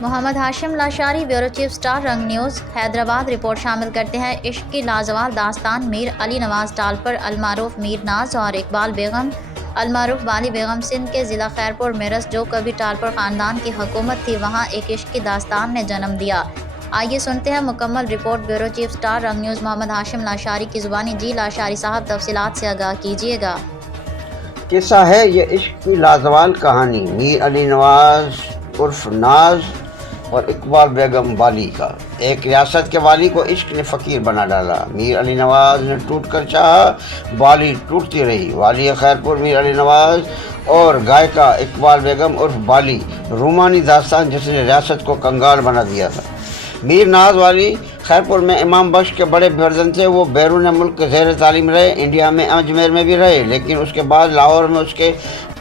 محمد ہاشم Lashari, bureau chief, star رنگ news, Hyderabad. Report شامل کرتے ہیں عشق کی لازوال داستان میر علی نواز ٹالپر المعروف میر ناز اور اقبال بیگم المعروف بالی بیگم سندھ کے ضلع خیرپور میرس جو کبھی ٹالپر خاندان کی حکومت تھی وہاں ایک عشق کی داستان نے جنم دیا۔ آئیے سنتے ہیں مکمل رپورٹ بیورو چیف اسٹار رنگ نیوز محمد ہاشم لاشاری کی زبانی۔ جی لاشاری صاحب، تفصیلات سے آگاہ کیجیے گا۔ قصہ ہے یہ عشق کی لازوال کہانی میر علی نواز عرف ناز اور اقبال بیگم بالی کا۔ ایک ریاست کے والی کو عشق نے فقیر بنا ڈالا۔ میر علی نواز نے ٹوٹ کر چاہا، بالی ٹوٹتی رہی۔ والی خیرپور میر علی نواز اور گائیکا اقبال بیگم عرف بالی، رومانی داستان جس نے ریاست کو کنگال بنا دیا تھا۔ میر ناز والی خیرپور میں امام بخش کے بڑے برادر تھے۔ وہ بیرون ملک زیر تعلیم رہے، انڈیا میں اجمیر میں بھی رہے، لیکن اس کے بعد لاہور میں اس کے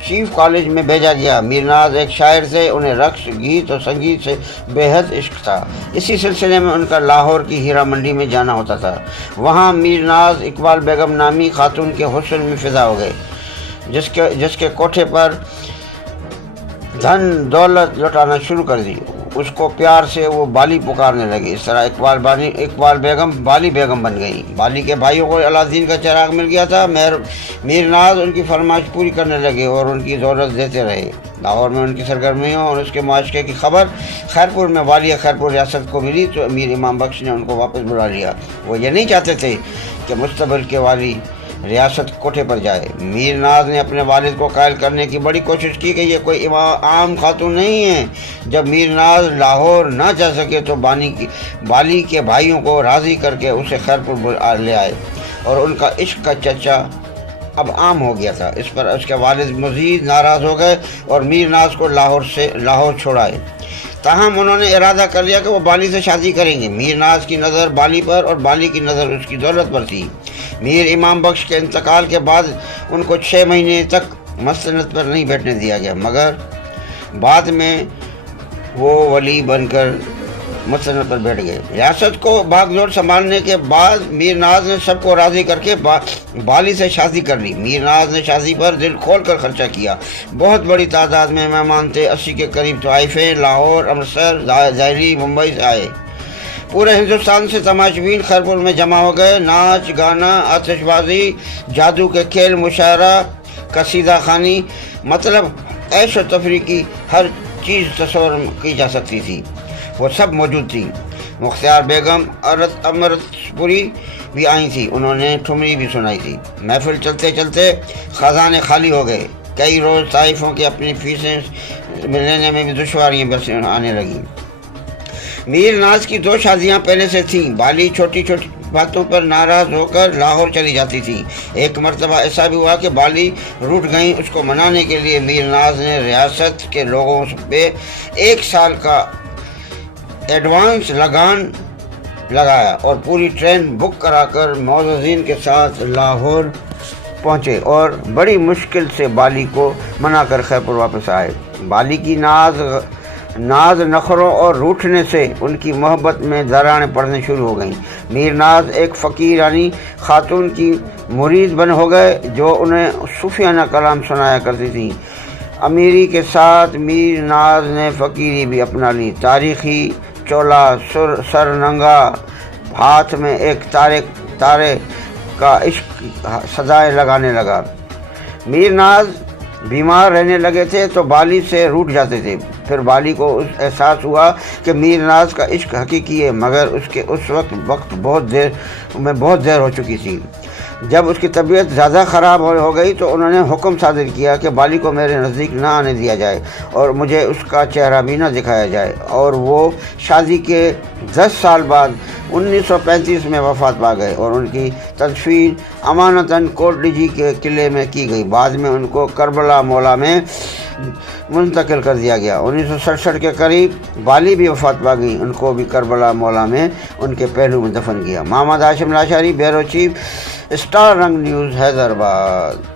چیف کالج میں بھیجا گیا۔ میر ناز ایک شاعر تھے، انہیں رقص، گیت اور سنگیت سے بے حد عشق تھا۔ اسی سلسلے میں ان کا لاہور کی ہیرا منڈی میں جانا ہوتا تھا۔ وہاں میر ناز اقبال بیگم نامی خاتون کے حسن میں فدا ہو گئے، جس کے کوٹھے پر دھن دولت لٹانا شروع کر دی۔ اس کو پیار سے وہ بالی پکارنے لگے۔ اس طرح اقبال بیگم بالی بیگم بن گئی۔ بالی کے بھائیوں کو الادین کا چراغ مل گیا تھا۔ میر ناز ان کی فرمائش پوری کرنے لگے اور ان کی دولت دیتے رہے۔ لاہور میں ان کی سرگرمیوں اور اس کے معاشقے کی خبر خیرپور میں والی خیرپور ریاست کو ملی تو امیر امام بخش نے ان کو واپس بلا لیا۔ وہ یہ نہیں چاہتے تھے کہ مستقبل کے والی ریاست کوٹھے پر جائے۔ میر ناز نے اپنے والد کو قائل کرنے کی بڑی کوشش کی کہ یہ کوئی عام خاتون نہیں ہے۔ جب میر ناز لاہور نہ جا سکے تو بالی کے بھائیوں کو راضی کر کے اسے خیرپور لے آئے اور ان کا عشق کا چرچا اب عام ہو گیا تھا۔ اس پر اس کے والد مزید ناراض ہو گئے اور میر ناز کو لاہور چھوڑائے۔ تاہم انہوں نے ارادہ کر لیا کہ وہ بالی سے شادی کریں گے۔ میر ناز کی نظر بالی پر اور بالی کی نظر اس کی دولت پر تھی۔ میر امام بخش کے انتقال کے بعد ان کو 6 مہینے تک مسند پر نہیں بیٹھنے دیا گیا، مگر بعد میں وہ ولی بن کر مسند پر بیٹھ گئے۔ ریاست کو بھاگ دوڑ سنبھالنے کے بعد میر ناز نے سب کو راضی کر کے بالی سے شادی کر لی۔ میر ناز نے شادی پر دل کھول کر خرچہ کیا۔ بہت بڑی تعداد میں مہمان تھے، 80 کے قریب طائفیں لاہور، امرتسر، دہلی، ممبئی سے آئے۔ پورے ہندوستان سے تماشبین خیرپور میں جمع ہو گئے۔ ناچ گانا، آتش بازی، جادو کے کھیل، مشاعرہ، قصیدہ خوانی، مطلب عیش و تفریح کی ہر چیز تصور کی جا سکتی تھی، وہ سب موجود تھی۔ مختار بیگم امرت پوری بھی آئی تھی، انہوں نے ٹھمری بھی سنائی تھی۔ محفل چلتے چلتے خزانے خالی ہو گئے۔ کئی روز طائفوں کی اپنی فیسیں لینے میں بھی دشواریاں آنے لگیں۔ میر ناز کی 2 شادیاں پہلے سے تھیں۔ بالی چھوٹی چھوٹی باتوں پر ناراض ہو کر لاہور چلی جاتی تھی۔ ایک مرتبہ ایسا بھی ہوا کہ بالی روٹھ گئیں۔ اس کو منانے کے لیے میر ناز نے ریاست کے لوگوں پہ 1 سال کا ایڈوانس لگان لگایا اور پوری ٹرین بک کرا کر معززین کے ساتھ لاہور پہنچے اور بڑی مشکل سے بالی کو منا کر خیرپور واپس آئے۔ بالی کی ناز نخروں اور روٹھنے سے ان کی محبت میں دراڑیں پڑنے شروع ہو گئیں۔ میر ناز ایک فقیرانی خاتون کی مرید بن ہو گئے جو انہیں صوفیانہ کلام سنایا کرتی تھی۔ امیری کے ساتھ میر ناز نے فقیری بھی اپنا لی۔ تاریخی چولا سر ننگا، ہاتھ میں ایک تارے کا عشق سزائے لگانے لگا۔ میر ناز بیمار رہنے لگے تھے تو بالی سے روٹھ جاتے تھے۔ پھر بالی کو احساس ہوا کہ میر ناز کا عشق حقیقی ہے، مگر اس وقت بہت دیر ہو چکی تھی۔ جب اس کی طبیعت زیادہ خراب ہو گئی تو انہوں نے حکم صادر کیا کہ بالی کو میرے نزدیک نہ آنے دیا جائے اور مجھے اس کا چہرہ بھی نہ دکھایا جائے، اور وہ شادی کے 10 سال بعد 1935 میں وفات پا گئے اور ان کی تدفین امانتاً کوٹ ڈیجی کے قلعے میں کی گئی۔ بعد میں ان کو کربلا مولا میں منتقل کر دیا گیا۔ 1967 کے قریب بالی بھی وفات پا گئی، ان کو بھی کربلا مولا میں ان کے پہلو میں دفن کیا۔ محمد ہاشم لاشاری، بیورو چیف، اسٹار رنگ نیوز، حیدرآباد۔